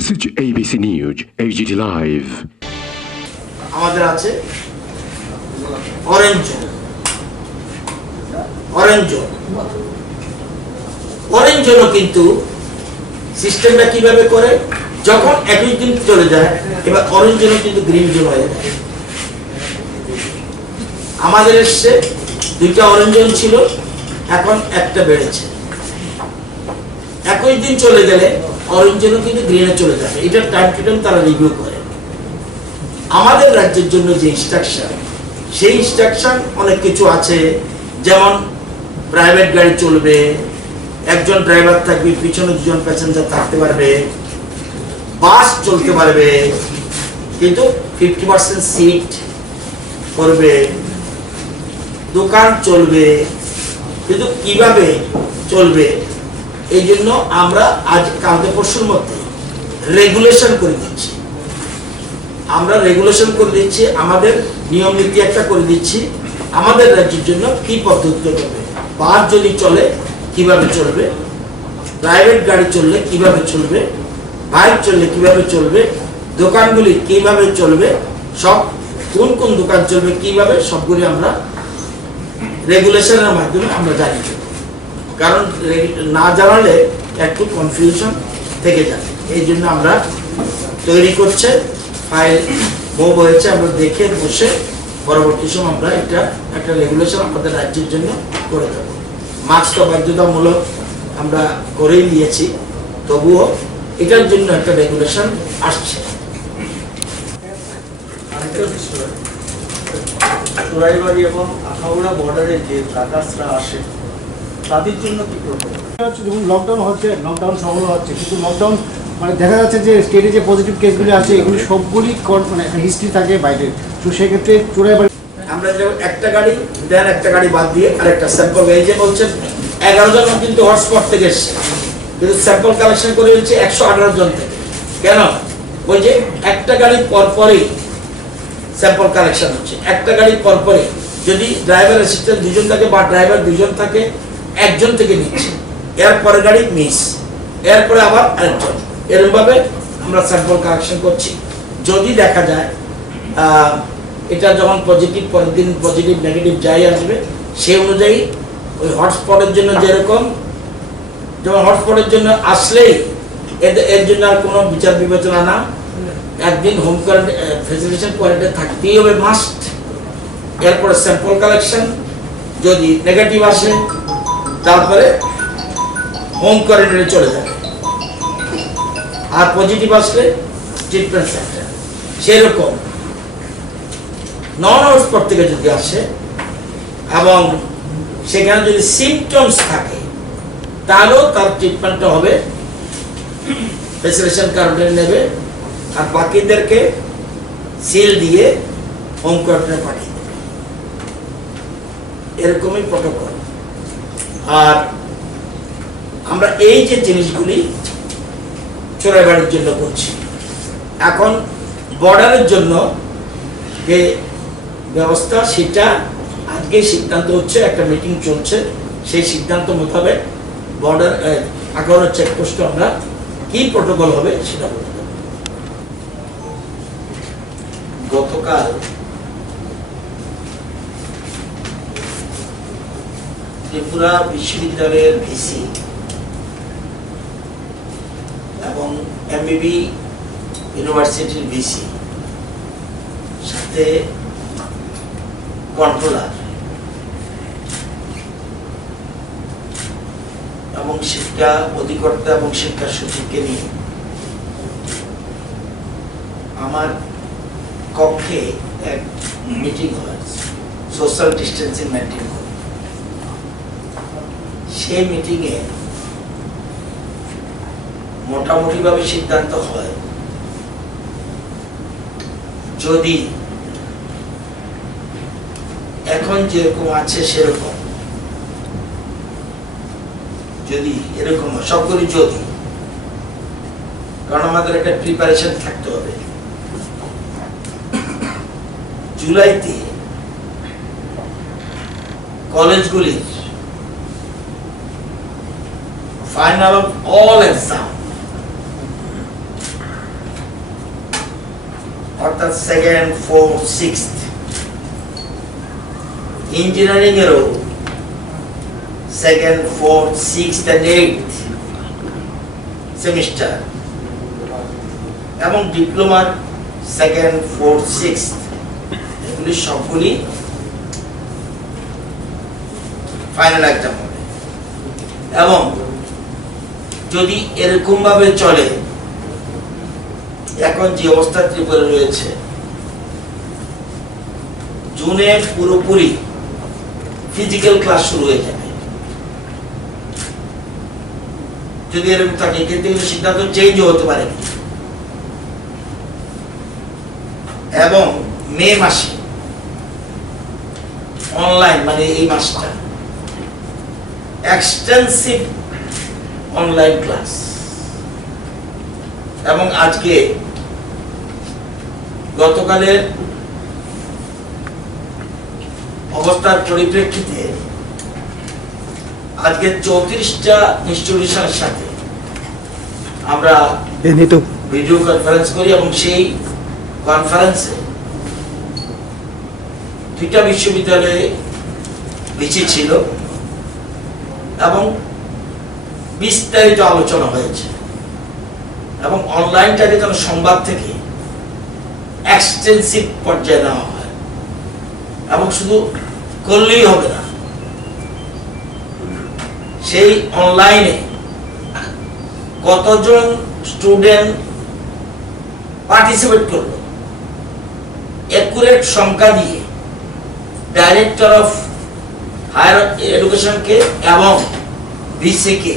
This is ABC News, HGT Live. আমাদের আছে orange zone কিন্তু সিস্টেমটা কিভাবে করে যখন 21 দিন চলে যায় এবার অরেঞ্জ জোন কিন্তু গ্রিন জোন হয়ে যায়। আমাদের এসে দুইটা অরেঞ্জ জোন ছিল, এখন একটা বেড়েছে। 21 দিন চলে গেলে অরেঞ্জ জোন কিন্তু গ্রিনে চলে যাবে। এটা টাইম টু টাইম তারা রিভিউ করে। আমাদের রাজ্যের জন্য যে ইনস্ট্রাকশন, সেই ইনস্ট্রাকশন অনেক কিছু আছে, যেমন প্রাইভেট গাড়ি চলবে, একজন ড্রাইভার থাকবে, পিছনে দুজন প্যাসেঞ্জার থাকতে পারবে, বাস চলতে পারবে, কিন্তু 50% সিট করবে, দোকান চলবে, কিন্তু কিভাবে চলবে এই জন্য আমরা আজ কালকে পরশুর মধ্যে রেগুলেশন করে দিচ্ছি। আমাদের নিয়ম নীতি একটা করে দিচ্ছি, আমাদের রাজ্যের জন্য কি পদ্ধতি করবে, বাস যদি চলে কিভাবে চলবে, প্রাইভেট গাড়ি চললে কিভাবে চলবে, বাইক চললে কিভাবে চলবে, দোকানগুলি কিভাবে চলবে, সব কোন কোন দোকান চলবে কিভাবে, সবগুলি আমরা রেগুলেশনের মাধ্যমে আমরা জানিয়ে দেব। কারণ না জানালে একটু কনফিউশন থেকে যায়, এই জন্য আমরা তৈরি করছে, ফাইল মুভ হয়েছে, আমরা দেখে বসে পরবর্তী সময় আমরা এটা একটা রেগুলেশন আমাদের রাজ্যের জন্য করে দেব। মাস্ক তো বাধ্যতামূলক আমরা করেই নিয়েছি, তবুও এটার জন্য একটা রেগুলেশন আসছে। চোরাইবাড়ি এবং আখাউড়া বর্ডারে যে ট্রাকার্সরা আসে তাদের জন্য কি প্রোটোকল? যেমন লকডাউন হচ্ছে, লকডাউন সফল হচ্ছে, কিন্তু লকডাউন মানে দেখা যাচ্ছে যে স্টেটে যে পজিটিভ কেসগুলি আছে এগুলি সবগুলি মানে একটা হিস্ট্রি থাকে বাইরে, তো সেক্ষেত্রে চোরাইবাড়ি আমরা একটা গাড়ি দেন, একটা গাড়ি বাদ দিয়ে আরেকটা স্যাম্পল, এই যে বলছেন 11 জন কিন্তু হটস্পট থেকে এসছে, কিন্তু স্যাম্পল কালেকশন করে হচ্ছে 118 জন থেকে। কেন? ওই যে একটা গাড়ি পরপরই স্যাম্পল কালেকশন হচ্ছে, একটা গাড়ি পরপরই, যদি ড্রাইভার অ্যাসিস্ট্যান্ট দুজন থাকে বা ড্রাইভার দুজন থাকে, একজন থেকে নিচ্ছে, এরপরে গাড়ি মিস, এরপরে আবার আরেকজন, এরকমভাবে আমরা স্যাম্পল কালেকশন করছি। যদি দেখা যায় এটা যখন পজিটিভ, পরের দিন পজিটিভ নেগেটিভ যাই আসবে, সেই অনুযায়ী ওই হটস্পটের জন্য যেরকম, যেমন হটস্পটের জন্য আসলেই এর জন্য আর কোনো বিচার বিবেচনা না, একদিন হোম কোয়ারেন্টাইন ফেসিলিটেশন কোয়ারেন্টাইন থাকতেই হবে মাস্ট। এরপরে স্যাম্পল কালেকশন, যদি নেগেটিভ আসে তারপরে হোম কোয়ারেন্টাইনে চলে যাবে, আর পজিটিভ আসলে ট্রিটমেন্ট সেন্টার। সেরকম নন হটস্পট থেকে যদি আসে এবং সেখানে যদি সিমটমস থাকে, তাহলেও তার ট্রিটমেন্টটা হবে, ফেসিলিটেশন কোয়ারেন্টাইন নেবে, আর বাকিদেরকে সিল দিয়ে হোম কোয়ারেন্টাইনে পাঠিয়ে দেবে। এরকমই প্রটোকল। আর আমরা এই যে জিনিসগুলি চোরাইবাড়ির জন্য করছি, এখন বর্ডারের জন্য যে ব্যবস্থা, সেটা আজকে সিদ্ধান্ত হচ্ছে, একটা মিটিং চলছে, সেই সিদ্ধান্ত মোতাবেক বর্ডার আখাউড়া চেকপোস্টে আমরা কি প্রটোকল হবে সেটা বলতে হবে। গতকাল ত্রিপুরা বিশ্ববিদ্যালয়ের ভিসি এবং এমবিবি ইউনিভার্সিটির ভিসি সাথে কন্ট্রোলার এবং শিক্ষা অধিকর্তা এবং শিক্ষা সচিবকে নিয়ে আমার কক্ষে এক মিটিং হয়, সোশ্যাল ডিস্টেন্সিং মেনটেন করে। সেই মিটিংয়ে মোটামুটিভাবে সিদ্ধান্ত হয়, যদি এখন যেরকম আছে সেরকম, যদি এরকম সবগুলি, যদি, কারণ আমাদের একটা প্রিপারেশন থাকতে হবে, জুলাইতে কলেজগুলির ফাইনাল অফ অল এক্সাম অর্থাৎ সেকেন্ড, ফোর্থ, সিক্সথ। ইঞ্জিনিয়ারিং এরও second, fourth, sixth and eighth semester, এবং ডিপ্লোমার সেকেন্ড, ফোর্থ, সিক্সথ, এগুলি সবগুলি ফাইনাল এক্সাম হবে। এবং যদি এরকম ভাবে চলে, এখন যে অবস্থা ত্রিপুরা রয়েছে, জুনে পুরোপুরি ফিজিক্যাল ক্লাস শুরু হয়ে যাবে। যদি এরকম থাকে, কিন্তু সিদ্ধান্ত চেঞ্জও হতে পারে। এবং মে মাসে অনলাইন, মানে এই মাসটা এক্সটেন্সিভ অনলাইন ক্লাস। এবং আজকে গতকালের অবস্থার পরিপ্রেক্ষিতে আজকে 34টা ইনস্টিটিউশনের সাথে আমরা ভিডিও কনফারেন্স করি, এবং সেই কনফারেন্সে 2টা বিশ্ববিদ্যালয়ে ভিসি ছিল এবং বিস্তারিত আলোচনা হয়েছে। এবং অনলাইনটাকে যেন সোমবার থেকে এক্সটেন্সিভ পর্যায়ে নেওয়া হয়, এবং শুধু করলেই হবে না, সেই অনলাইনে কতজন স্টুডেন্ট পার্টিসিপেট করলো, একুরেট সংখ্যা দিয়ে ডাইরেক্টর অফ হায়ার এডুকেশনকে এবং ভিসিকে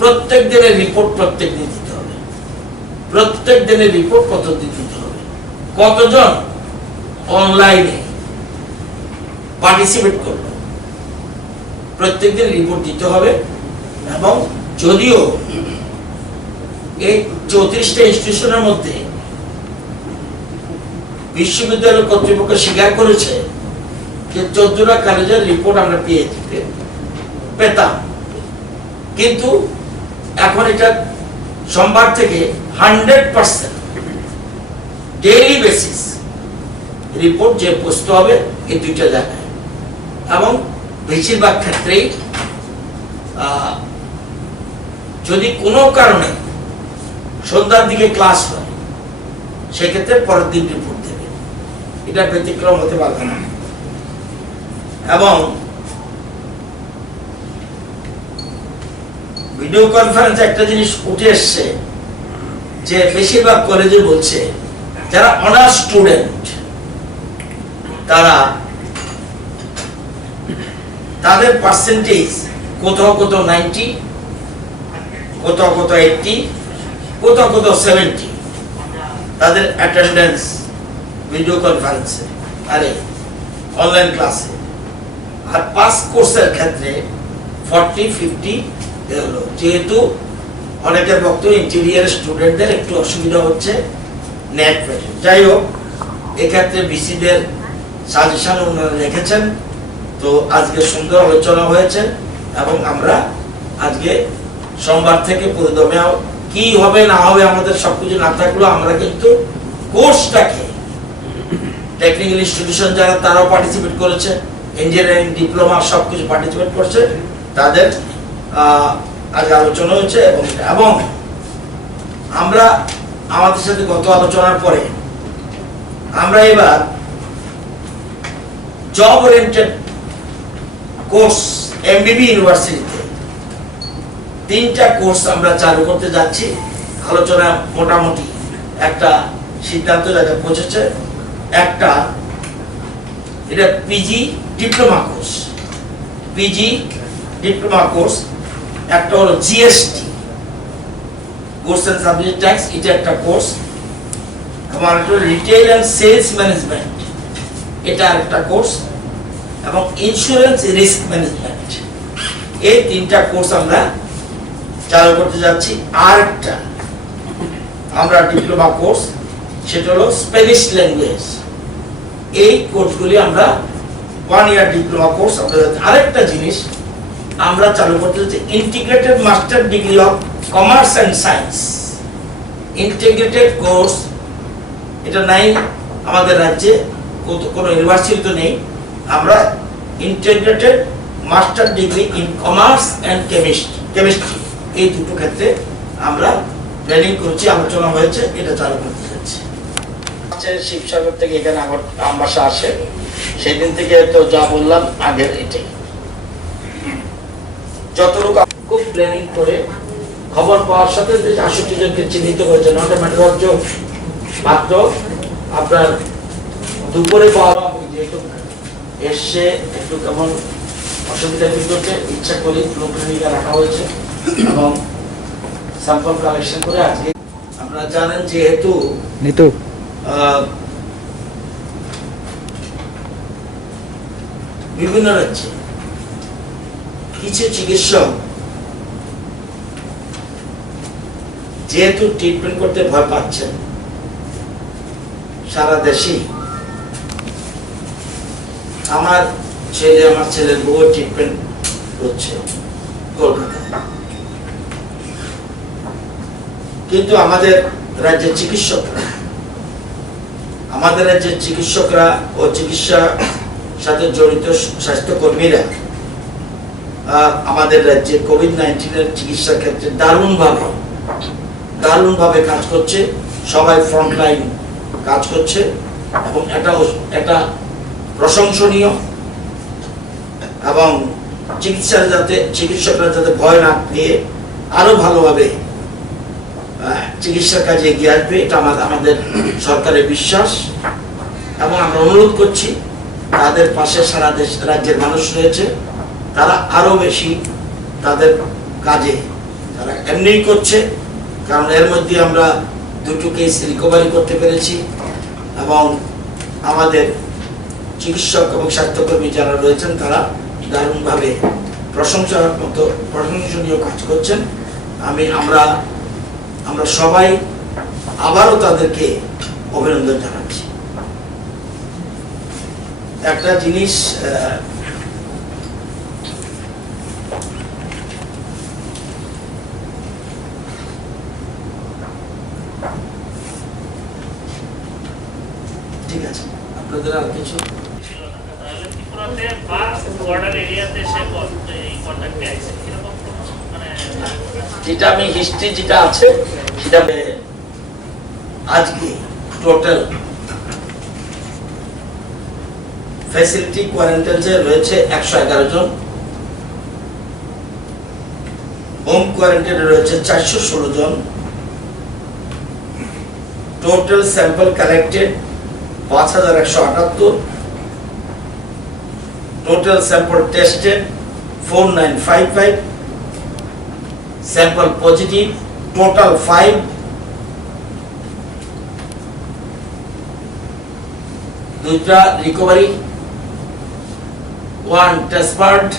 প্রত্যেক দিনের রিপোর্ট প্রত্যেক দিন দিতে হবে। প্রত্যেক দিনের রিপোর্ট প্রতিদিন দিতে হবে। কতজন অনলাইনে পার্টিসিপেট করলো, প্রত্যেক দিন রিপোর্ট দিতে হবে। এবং যদিও এই 34টা ইনস্টিটিউশনের মধ্যে বিশ্ববিদ্যালয় কর্তৃপক্ষ স্বীকার করেছে যে 14টা কলেজের রিপোর্ট আমরা পেতাম, কিন্তু এখন এটা সোমবার থেকে 100% ডেইলি বেসিস রিপোর্ট যে পোস্ট হবে এই 2টা জায়গায়। এবং বেশিরভাগ ক্ষেত্রেই যদি কোনো কারণে সন্ধ্যার দিকে ক্লাস হয়, সেক্ষেত্রে পরের দিন রিপোর্ট দেবে, এটা ব্যতিক্রম হতে পারবে না। এবং ভিডিও কনফারেন্সে একটা জিনিস উঠে এসছে যে বেশিরভাগ কলেজে বলছে যারা অনার্স স্টুডেন্ট তাদের পার্সেন্টেজ কোথাও 90, কোথাও 80, কোথাও 70 তাদের অ্যাটেন্ডেন্স ভিডিও কনফারেন্সে আরে অনলাইন ক্লাসে। আর পাস কোর্সের ক্ষেত্রে 40-50 এলো। যেহেতু অনেকের বক্তব্য ইন্টেরিয়ার স্টুডেন্টদের একটু অসুবিধা হচ্ছে নেট পেতে। যাই হোক, এক্ষেত্রে বিসিদের সাজেশন ওনারা রেখেছেন। তো আজকে সুন্দর আলোচনা হয়েছে এবং আমরা আজকে সোমবার থেকে পুরোদমে কি হবে না হবে আমাদের সবকিছু না থাকলেও আমরা কিন্তু কোর্সটাকে টেকনিক্যাল ইনস্টিটিউশন যারা তারাও পার্টিসিপেট করেছে, ইঞ্জিনিয়ারিং ডিপ্লোমা সবকিছু পার্টিসিপেট করছে, তাদের আজ আলোচনা হয়েছে। এবং আমরা আমাদের সাথে গত আলোচনার পরে আমরা এবার জব ওরিয়েন্টেড কোর্স এমবিবি ইউনিভার্সিটিতে 3টা কোর্স আমরা চালু করতে যাচ্ছি। আলোচনা মোটামুটি একটা সিদ্ধান্ত জায়গা পৌঁছেছে। একটা এটা পিজি ডিপ্লোমা কোর্স, একটা হলো GST goods and service tax, এটা একটা কোর্স। আমার রিটেইল এন্ড সেলস ম্যানেজমেন্ট, এটা আরেকটা কোর্স, এবং ইন্স্যুরেন্স রিস্ক ম্যানেজমেন্ট, এই 3টা কোর্স আমরা চালু করতে যাচ্ছি। আর একটা আমরা ডিপ্লোমা কোর্স, সেটা হলো স্প্যানিশ ল্যাঙ্গুয়েজ। এই কোর্সগুলি আমরা 1 ইয়ার ডিপ্লোমা কোর্স। আরেকটা জিনিস আমরা চালু করতে যাচ্ছি integrated master degree of commerce and science, integrated course এটা নাই আমাদের রাজ্যে, কোনো ইউনিভার্সিটি তো নেই। আমরা integrated master degree in commerce and chemistry এই দুটো ক্ষেত্রে আমরা ট্রেনিং করছি, আলোচনা হয়েছে, এটা চালু করতে যাচ্ছি। শিবসাগর থেকে এখানে আমবাসা আসে, সেদিন থেকে তো যা বললাম আগের এটাই, যতটুকু খুব প্ল্যানিং করে খবর পাওয়ার সাথে 68 জনকে চিহ্নিত করেছে। Not a matter of joke, মাত্র আপনার দুপুরে পাওয়া যেহেতু এসে একটু কেমন অসুবিধা ফিল করতে ইচ্ছা করি লোকনিকা রাখা হয়েছে এবং স্যাম্পল কালেকশন করে আজকে আপনারা জানেন যেহেতু বিভিন্ন রাজ্যে কিছু চিকিৎসক যেহেতু ট্রিটমেন্ট করতে ভয় পাচ্ছেন, সারা দেশে আমার ছেলের বউ ট্রিটমেন্ট করছে কলকাতায়, কিন্তু আমাদের রাজ্যের চিকিৎসকরা ও চিকিৎসার সাথে জড়িত স্বাস্থ্যকর্মীরা আমাদের রাজ্যে কোভিড-19 চিকিৎসার ক্ষেত্রে দারুণভাবে কাজ করছে। সবাই ফ্রন্টলাইন কাজ করছে এবং এটা প্রশংসনীয়, এবং চিকিৎসকরা যাতে ভয় না পেয়ে আরো ভালোভাবে চিকিৎসার কাজে এগিয়ে আসবে, এটা আমাদের সরকারের বিশ্বাস। এবং আমরা অনুরোধ করছি, তাদের পাশে সারা রাজ্যের মানুষ রয়েছে, তারা আরো বেশি তাদের কাজে তারা এমনিই করছে, কারণ এর মধ্যে আমরা 2টো কেস রিকভারি করতে পেরেছি এবং আমাদের চিকিৎসক এবং স্বাস্থ্যকর্মী যারা রয়েছেন তারা দারুণভাবে প্রশংসনীয় কাজ করছেন। আমরা সবাই আবারও তাদেরকে অভিনন্দন জানাচ্ছি। একটা জিনিস ঠিক আছে, আপনাদের আর কিছু যেটা আমি হিস্ট্রি যেটা আছে সেটা আজকে টোটাল ফ্যাসিলিটি কোয়ারেন্টাইনে রয়েছে 111 জন, হোম কোয়ারেন্টাইনে রয়েছে 416 জন, total sample collected 5178, total sample tested 4955, sample positive total 5, দুইটা রিকভারি, 1 ট্রান্সফার্ড,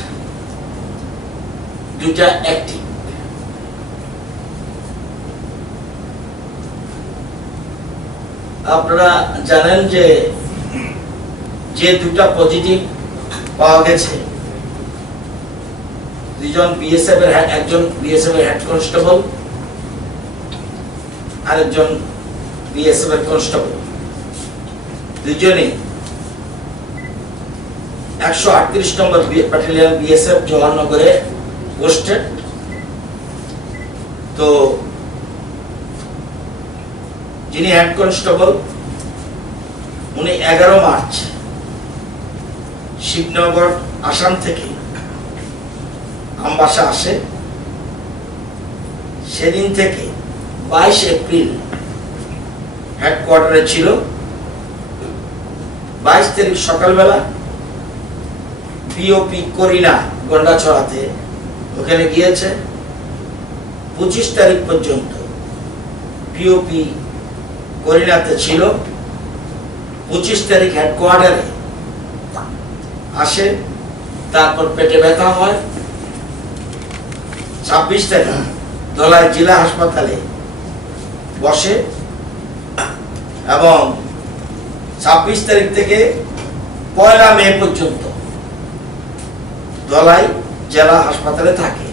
দুইটা অ্যাক্টিভ। আপনারা জানেন যে 2টা পজিটিভ পাওয়া গেছে, 2জন বিএসএফ এর একজন বিএসএফ এর হেড কনস্টেবল, আরেকজন বিএসএফ এর কনস্টেবল, দুজনেই 138 নম্বর ব্যাটালিয়ন বিএসএফ জওয়াহরনগরে পোস্টেড। তো যিনি হেড কনস্টেবল উনি 11 মার্চ শিবনগর আসাম থেকে আমবাসা আসে, সেদিন থেকে 22 এপ্রিল হেডকোয়ার্টারে ছিল। 22 তারিখ সকালবেলা পিওপি করিনা গন্ডাছড়াতে ওখানে গিয়েছে। 25 তারিখ পর্যন্ত পিওপি করিনাতে ছিল। 25 তারিখ হেডকোয়ার্টারে আসে, তারপর পেটে ব্যথা হয়। 26 তারিখ ধলাই জেলা হাসপাতালে বসে এবং 26 তারিখ থেকে 1 মে পর্যন্ত ধলাই জেলা হাসপাতালে থাকে।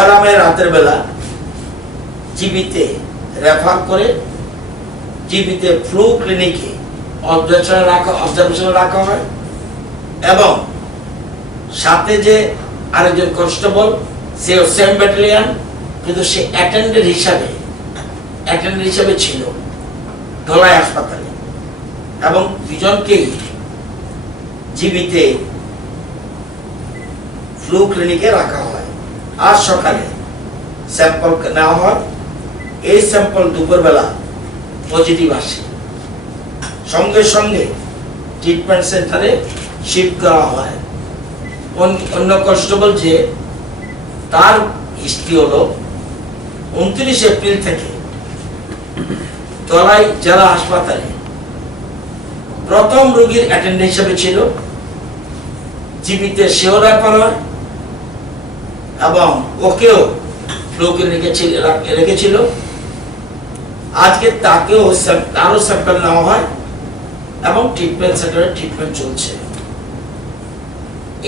1 মে রাতের বেলা জিবিতে রেফার করে জিবিতে ফ্লু ক্লিনিকে অবজারভেশনে রাখা হয় এবং সাথে যে আরেকজন কনস্টেবল সেও সেম ব্যাটালিয়ন কিন্তু সে অ্যাটেন্ডেন্ট হিসাবে ছিল ধলাই হাসপাতালে এবং দুজনকেই জিবিতে ফ্লু ক্লিনিকে রাখা হয়। আজ সকালে স্যাম্পল নেওয়া হয়, এই স্যাম্পল দুপুরবেলা পজিটিভ আসে, সঙ্গে সঙ্গে ট্রিটমেন্ট সেন্টারে শিফট করা হয়। অন্য কনস্টেবল যে তার হিস্ট্রি হলো 29 এপ্রিল থেকে ধলাই জেলা হাসপাতালে প্রথম রোগীর অ্যাটেন্ডেন্ট হিসেবে ছিল, জিবিতে সেও রেফার হয় এবং ওকেও ফ্লু ক্লিনিকে রেখেছিল। আজকে তাকেও তারও স্যাম্পল নেওয়া হয় এবং ট্রিটমেন্ট সেন্টারে ট্রিটমেন্ট চলছে।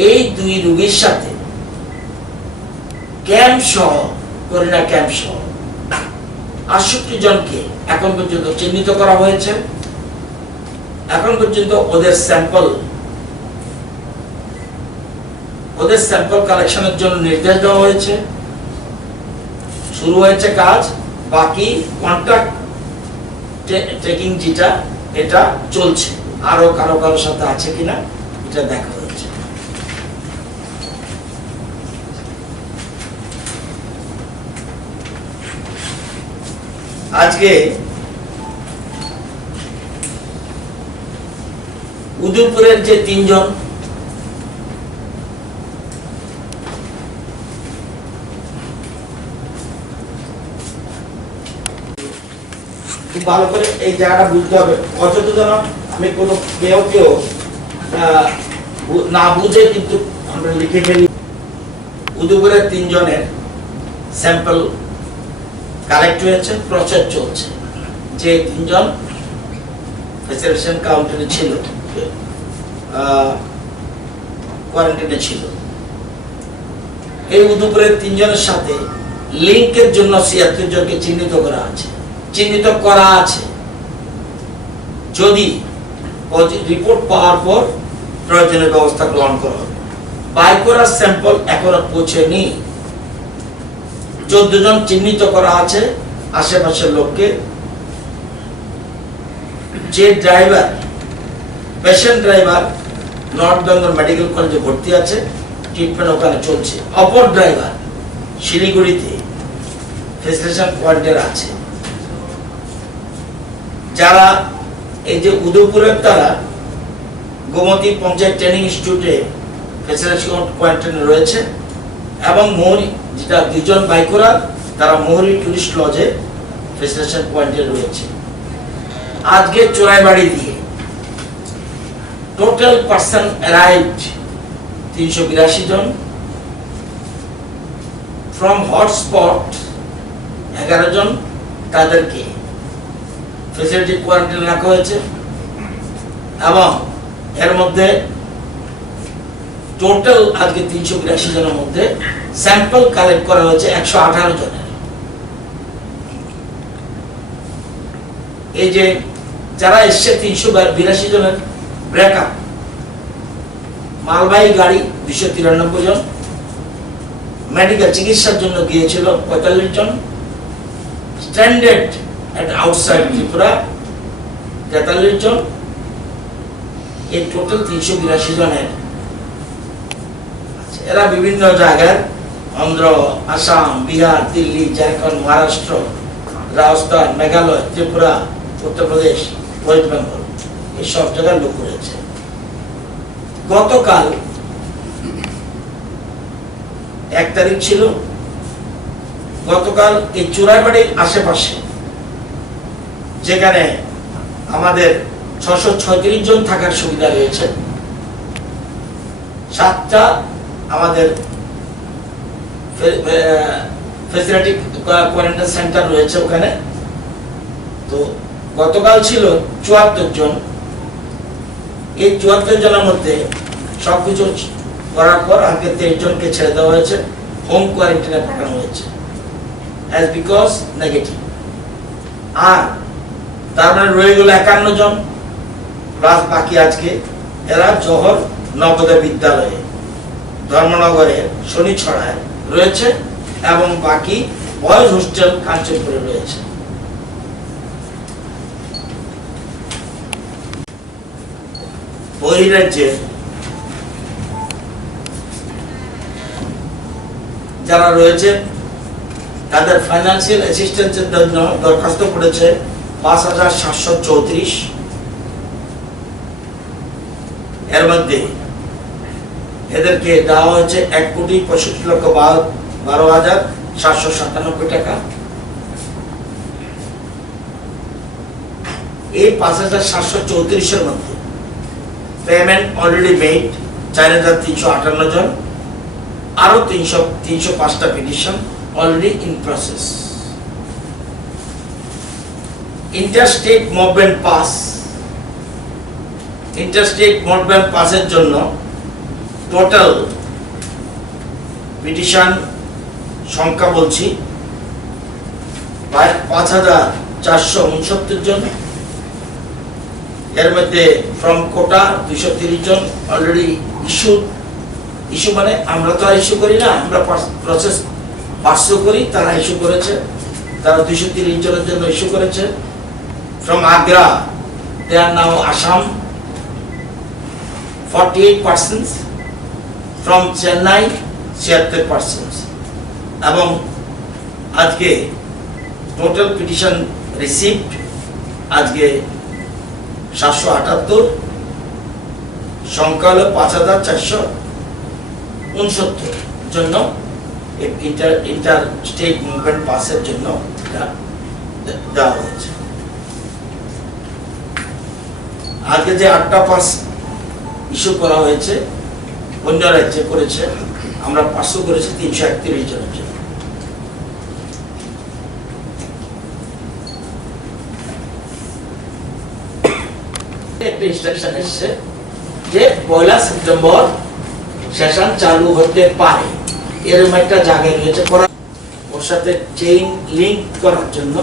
এই দুই রোগীর সাথে ক্যাম্প সহ করোনা ক্যাম্প সহ 68 জনকে এখন পর্যন্ত চিহ্নিত করা হয়েছে। এখন পর্যন্ত ওদের স্যাম্পল কালেকশনের জন্য নির্দেশ দেওয়া হয়েছে, শুরু হয়েছে কাজ, বাকি কন্টাক্ট ট্রেকিং যেটা এটা চলছে, আরো কারো সাথে আছে কিনা এটা দেখা হয়েছে। আজকে উদয়পুরের যে 3 জন খুব ভালো করে এই জায়গাটা বুঝতে হবে, অযথা যেন আমি কোনো কেউ না বুঝে কিন্তু আমরা লিখে ফেলি। উদয়পুরের 3 জনের স্যাম্পল কালেক্ট হয়েছে, প্রসেস চলছে। যে 3 জন ফেসিলিটেশন কাউন্টারে ছিল, কোয়ারেন্টাইনে ছিল, এই উদয়পুরের 3 জনের সাথে লিঙ্কের জন্য 76 জনকে চিহ্নিত করা আছে। যদি রিপোর্ট পাওয়ার পর প্রয়োজনীয় ব্যবস্থা গ্রহণ করা হবে। বাইকোরার স্যাম্পল এখনো পৌঁছেনি। 14 জন চিহ্নিত করা আছে আশেপাশের লোককে। যে patient driver north Bengal medical কলেজে ভর্তি আছে, ট্রিটমেন্ট ওখানে চলছে। অপর ড্রাইভার শিলিগুড়িতে ফেসিলিটেশন পয়েন্টের আছে। যারা এই যে উদয়পুরের তারা গোমতী পঞ্চায়েত ট্রেনিং ইনস্টিটিউটে ফেসিলিটেশন পয়েন্টে রয়েছে এবং মোহরি যেটা 2 জন বাইকোরা তারা মোহরি টুরিস্ট লজে ফেসিলিটেশন পয়েন্টে রয়েছে। আজকে চোরাইবাড়ি দিয়ে টোটাল পার্সন অ্যারাইভড 382 জন, ফ্রম হটস্পট 11 জন, তাদেরকে ফেসিলিটি কোয়ারেন্টাইনে রাখা হয়েছে এবং এর মধ্যে টোটাল আজকে 382 জনের মধ্যে স্যাম্পল কালেক্ট করা হয়েছে 118 জনের। এই যে যারা এসছে 382 জনের ব্রেকআপ, মালবাহী গাড়ি 293 জন, মেডিকেল চিকিৎসার জন্য গিয়েছিল 45 জন, স্ট্যান্ডার্ড এট আউটসাইড ত্রিপুরা 43 জন। এই টোটাল 382 জনের এরা বিভিন্ন জায়গার অন্ধ্র, আসাম, বিহার, দিল্লি, ঝাড়খণ্ড, মহারাষ্ট্র, রাজস্থান, মেঘালয়, ত্রিপুরা, উত্তরপ্রদেশ, ওয়েস্ট বেঙ্গল এই সব জায়গার লোক রয়েছে। গতকাল 1 তারিখ ছিল, গতকাল এই চোরাইবাড়ির আশেপাশে যেখানে আমাদের 636 জন থাকার সুবিধা রয়েছে, 7টা আমাদের ফেসিলিটি কোয়ারেন্টাইন সেন্টার রয়েছে ওখানে। তো গতকাল ছিল 74 জন। এই 74 জনের মধ্যে সবকিছু করার পর আগে 23 জনকে ছেড়ে দেওয়া হয়েছে, হোম কোয়ারেন্টাইনে পাঠানো হয়েছে অ্যাজ বিকজ নেগেটিভ। আর তার মানে রয়ে গেল 51 জন, প্লাস বাকি আজকে এরা জহর নবোদয় বিদ্যালয়ে ধর্মনগরের শনিছড়ায় রয়েছে এবং বাকি বয়েজ হোস্টেল কাঞ্চনপুরে রয়েছে। বহিরাজ্যে যারা রয়েছে তাদের ফাইন্যান্সিয়াল অ্যাসিস্ট্যান্সের জন্য দরখাস্ত করেছে ৫,৭৩৪। এর মধ্যে এদেরকে দেওয়া হয়েছে ১,৬৫,১২,৭৯৭ টাকা। এই ৫,৭৩৪-এর মধ্যে পেমেন্ট অলরেডি মেড ৪,৩৫৮ জন, আরো ৩০৫টা petition already in process. Interstate movement pass, interstate movement পাসের জন্য টোটাল পিটিশন সংখ্যা বলছি ৫,৪৬৯ জন। এর মধ্যে ফ্রম কোটা ২৩০ জন অলরেডি ইস্যু মানে আমরা তো ইস্যু করি না, আমরা প্রসেস পার্সু করি, তারা ইস্যু করেছে, তারা ২৩০ জনের জন্য ইস্যু করেছে। From Agra they are now Assam 48 persons, from Chennai 76 persons, এবং আজকে টোটাল পিটিশন রিসিভড আজকে ৭৭৮, সংখ্যা হলো ৫,৪৬৯ জন্য ইন্টার স্টেট মুভমেন্ট পাসের জন্য দেওয়া হয়েছে। আজকে যে 8টা পাস ইস্যু করা হয়েছে অন্য রাজ্যে করেছে, আমরা 500 করেছি 331 জনের জন্য। একটা ইনস্ট্রাকশন এসেছে যে 1 সেপ্টেম্বর সেশন চালু হতে পারে, এরকম একটা জায়গায় রয়েছে করা। ওর সাথে চেইন লিঙ্ক করার জন্য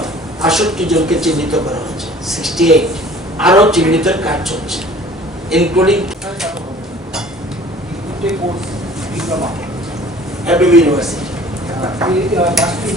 68 জনকে চিহ্নিত করা হয়েছে, 68 আরো চিহ্নিতের কাজ চলছে, including course diploma ABB university.